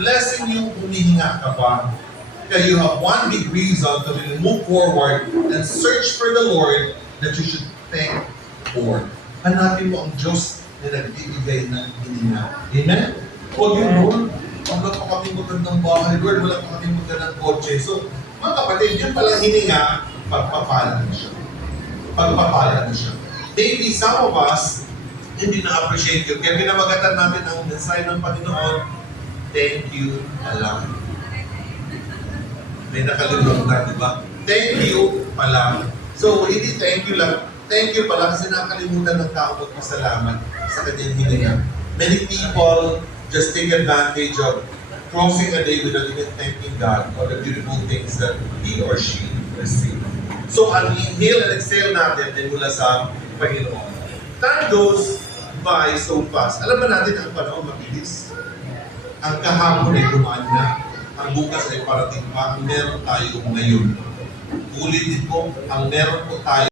blessing you, humihinga ka pa. Kaya you have one big reason to really move forward and search for the Lord that you should thank for. Hanapin mo ang Diyos na nagbibigay ng hininga. Amen? Huwag yun, Lord. Wala pa kaming magandang bahay, Lord. Wala pa kaming magandang kotse. So, mga kapatid, yun palang hininga, pagpapala na siya. Pagpapala na siya. Maybe some of us, hindi na-appreciate yun. Kaya pinamagatan natin ang mensahe ng Panginoon, thank you pala. May nakalimutan, di ba? Thank you pala. So, hindi thank you lang. Thank you pala kasi nakalimutan ng tao magpasalamat sa kanyang hininga. Many people just take advantage of crossing a day without even thanking God for the beautiful things that he or she received. So, ang inhale and exhale natin ay mula sa Panginoon. Time goes by so fast. Alam ba natin ang panahon mabilis? Ang kahapon ay dumaan na. Ang bukas ay parating pa. Ang meron tayo ngayon. Ulitin ko, ang meron po tayo